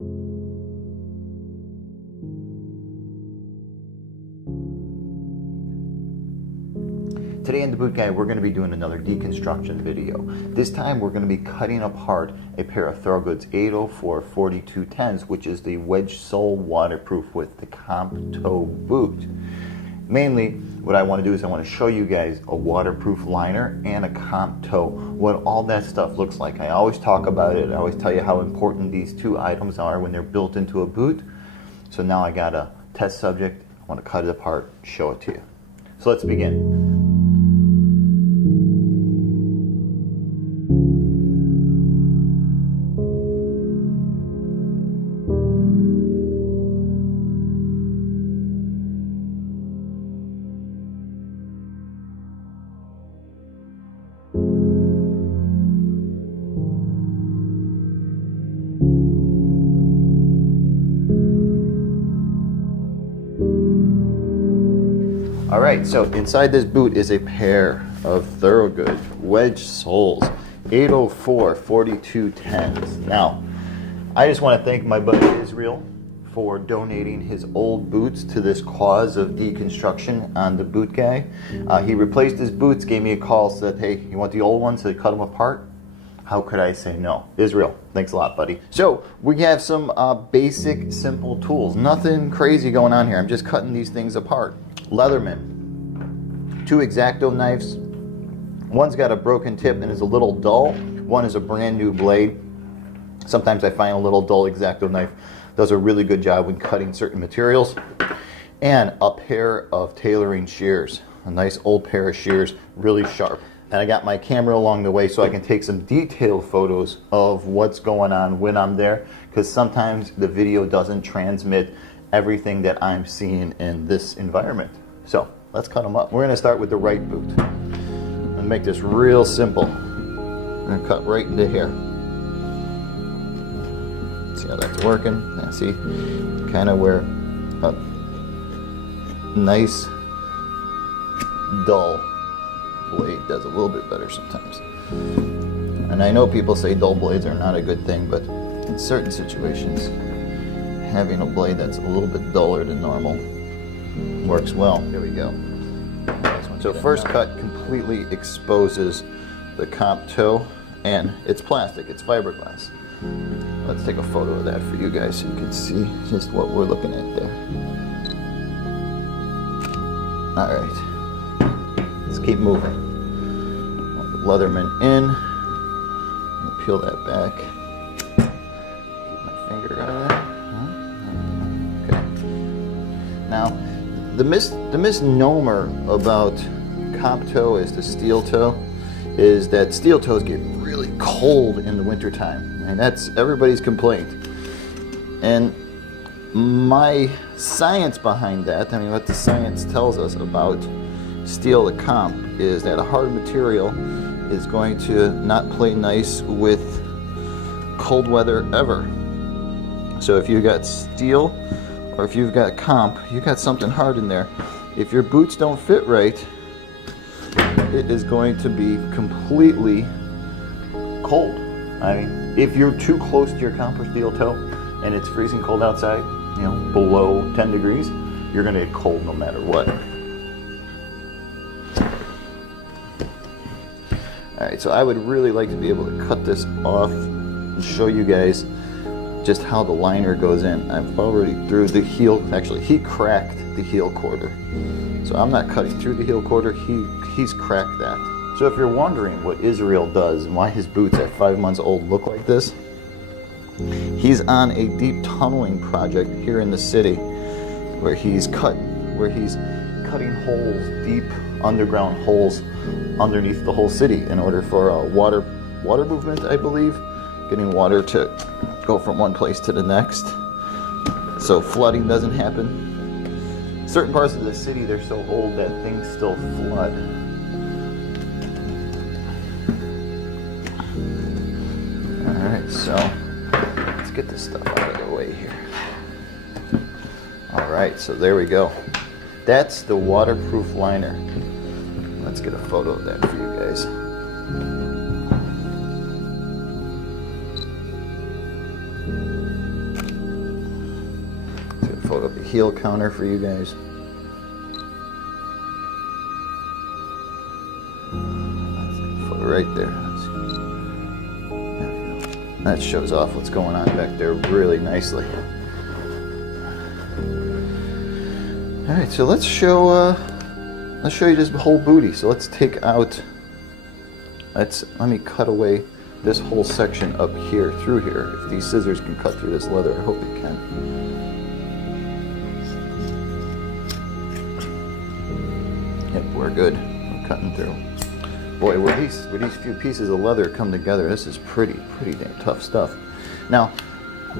Today in the Boot Guide, we're going to be doing another deconstruction video. This time we're going to be cutting apart a pair of Thorogood's 804 4210s, which is the wedge sole waterproof with the comp toe boot. Mainly, what I want to do is I want to show you guys a waterproof liner and a comp toe, what all that stuff looks like. I always talk about it. I always tell you how important these two items are when they're built into a boot. So now I got a test subject. I want to cut it apart, show it to you. So let's begin. Alright, so inside this boot is a pair of Thorogood wedge soles, 804 4210s. Now, I just want to thank my buddy Israel for donating his old boots to this cause of deconstruction on the Boot Guy. He replaced his boots, gave me a call, said, hey, you want the old ones? So they cut them apart. How could I say no? Israel, thanks a lot, buddy. So we have some basic, simple tools. Nothing crazy going on here. I'm just cutting these things apart. Leatherman, 2 X-Acto knives. One's got a broken tip and is a little dull. One is a brand new blade. Sometimes I find a little dull X-Acto knife does a really good job when cutting certain materials. And a pair of tailoring shears. A nice old pair of shears, really sharp. And I got my camera along the way so I can take some detailed photos of what's going on when I'm there, because sometimes the video doesn't transmit everything that I'm seeing in this environment. So let's cut them up. We're going to start with the right boot and make this real simple. I'm going to cut right into here. See how that's working? Yeah, see, kind of where a nice dull blade does a little bit better sometimes. And I know people say dull blades are not a good thing, but in certain situations, having a blade that's a little bit duller than normal works well. There we go. So first cut completely exposes the comp toe, and it's plastic, it's fiberglass. Let's take a photo of that for you guys so you can see just what we're looking at there. Alright, let's keep moving. Leatherman in. Peel that back. Keep my finger out of there. Now, the misnomer about comp toe is the steel toe is that steel toes get really cold in the wintertime. And that's everybody's complaint. And my science behind that, I mean what the science tells us about steel to comp is that a hard material is going to not play nice with cold weather ever. So if you've got steel or if you've got comp, you've got something hard in there. If your boots don't fit right, it is going to be completely cold. I mean, if you're too close to your comp or steel toe and it's freezing cold outside, you know, below 10 degrees, you're gonna get cold no matter what. Alright, so I would really like to be able to cut this off and show you guys just how the liner goes in. I've already through the heel, actually he cracked the heel quarter. So I'm not cutting through the heel quarter, he's cracked that. So if you're wondering what Israel does and why his boots at 5 months old look like this, he's on a deep tunneling project here in the city where he's cutting holes, deep underground holes underneath the whole city in order for water movement, I believe, getting water to go from one place to the next so flooding doesn't happen. Certain parts of the city, they're so old that things still flood. Alright, so let's get this stuff out of the way here. Alright, so there we go. That's the waterproof liner. Let's get a photo of that for you guys. photo of the heel counter for you guys. Photo right there. That shows off what's going on back there really nicely. All right, so let's show you this whole booty. So let's take out. Let me cut away this whole section up here through here. If these scissors can cut through this leather, I hope it can. Yep, we're good. We're cutting through. Boy, where these few pieces of leather come together, this is pretty damn tough stuff. Now,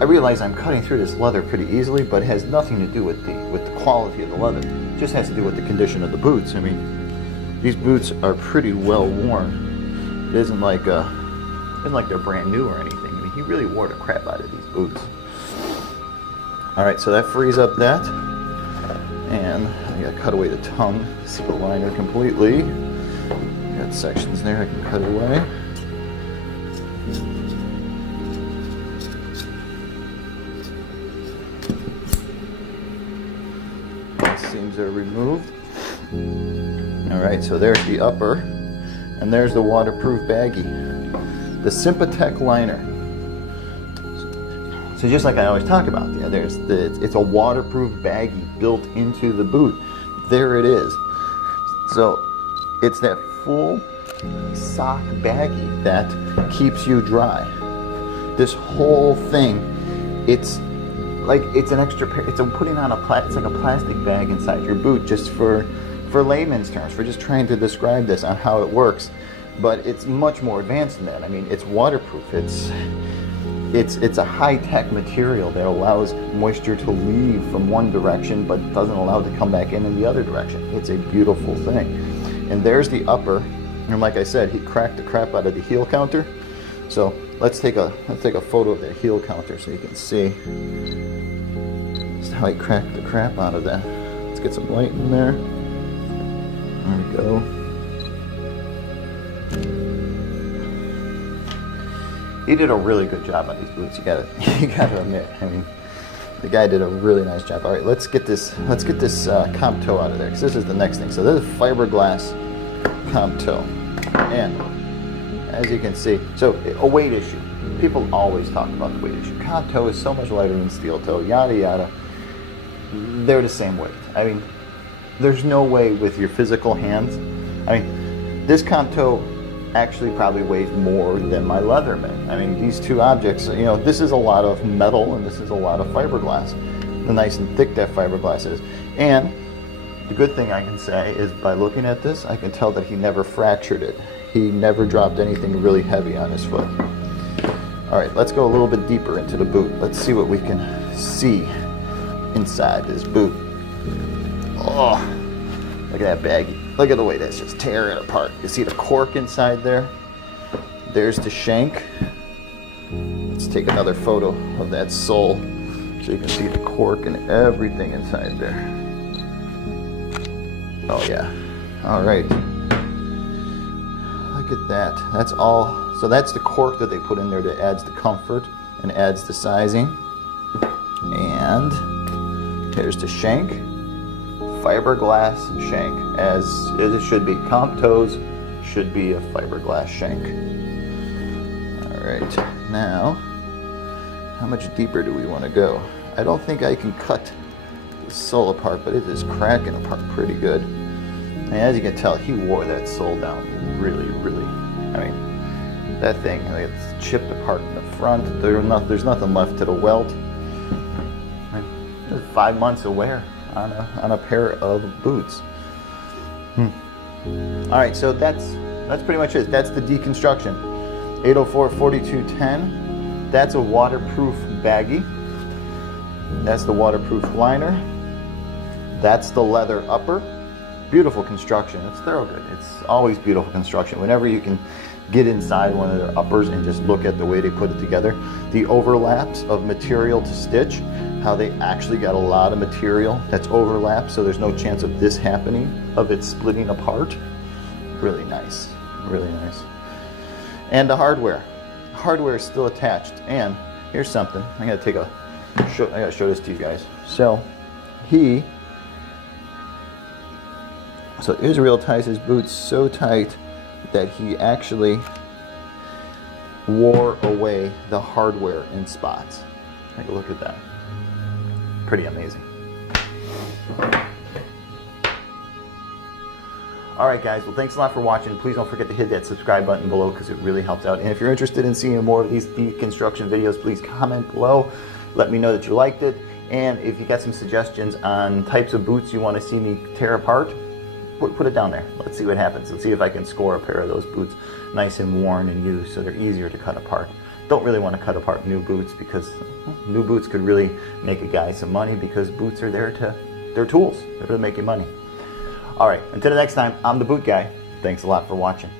I realize I'm cutting through this leather pretty easily, but it has nothing to do with the quality of the leather. It just has to do with the condition of the boots. I mean, these boots are pretty well worn. It isn't like they're brand new or anything. I mean, he really wore the crap out of these boots. All right, so that frees up that, and I gotta cut away the tongue, see the liner completely. Got sections there I can cut away. Seams are removed. All right, so there's the upper, and there's the waterproof baggie, the Sympatech liner. So just like I always talk about, it's a waterproof baggie built into the boot. There it is. So it's that full sock baggie that keeps you dry. This whole thing, it's an extra pair. It's putting on it's like a plastic bag inside your boot, just for layman's terms, for just trying to describe this on how it works. But it's much more advanced than that. I mean, it's waterproof. It's a high-tech material that allows moisture to leave from one direction, but doesn't allow it to come back in the other direction. It's a beautiful thing. And there's the upper, and like I said, he cracked the crap out of the heel counter. So let's take a photo of that heel counter so you can see just how he cracked the crap out of that. Let's get some light in there. There we go. He did a really good job on these boots. You gotta admit. I mean, the guy did a really nice job. All right, let's get this comp toe out of there, because this is the next thing. So this is fiberglass comp toe, and as you can see, so a weight issue. People always talk about the weight issue. Comp toe is so much lighter than steel toe. Yada yada. They're the same weight. I mean, there's no way with your physical hands. I mean, this comp toe actually probably weighs more than my Leatherman. I mean, these two objects, this is a lot of metal and this is a lot of fiberglass. The nice and thick that fiberglass is. And the good thing I can say is by looking at this, I can tell that he never fractured it. He never dropped anything really heavy on his foot. All right, let's go a little bit deeper into the boot. Let's see what we can see inside this boot. Oh, look at that baggie. Look at the way that's just tearing apart. You see the cork inside there? There's the shank. Let's take another photo of that sole so you can see the cork and everything inside there. Oh yeah. All right. Look at that. That's all. So that's the cork that they put in there that adds the comfort and adds the sizing. And here's the shank. Fiberglass shank, as it should be. Comp toes should be a fiberglass shank. All right, now, how much deeper do we want to go? I don't think I can cut the sole apart, but it is cracking apart pretty good. And as you can tell, he wore that sole down really, really. I mean, that thing, it's chipped apart in the front. There's nothing left to the welt. It was 5 months of wear on a pair of boots. All right, so that's pretty much it. That's the deconstruction. 804-4210. That's a waterproof baggie. That's the waterproof liner. That's the leather upper. Beautiful construction. It's Thorogood. It's always beautiful construction. Whenever you can get inside one of their uppers and just look at the way they put it together, the overlaps of material to stitch, how they actually got a lot of material that's overlapped, so there's no chance of this happening, of it splitting apart. Really nice, really nice. And the hardware is still attached. And here's something. I'm gonna take a I gotta show this to you guys. So Israel ties his boots so tight that he actually wore away the hardware in spots. Take a look at that. Pretty amazing. Alright guys, well thanks a lot for watching. Please don't forget to hit that subscribe button below because it really helps out. And if you're interested in seeing more of these deconstruction videos, please comment below. Let me know that you liked it. And if you got some suggestions on types of boots you want to see me tear apart, put it down there. Let's see what happens. Let's see if I can score a pair of those boots nice and worn and used so they're easier to cut apart. Don't really want to cut apart new boots because new boots could really make a guy some money because boots are they're tools. They're to make you money. Alright, until the next time, I'm the Boot Guy. Thanks a lot for watching.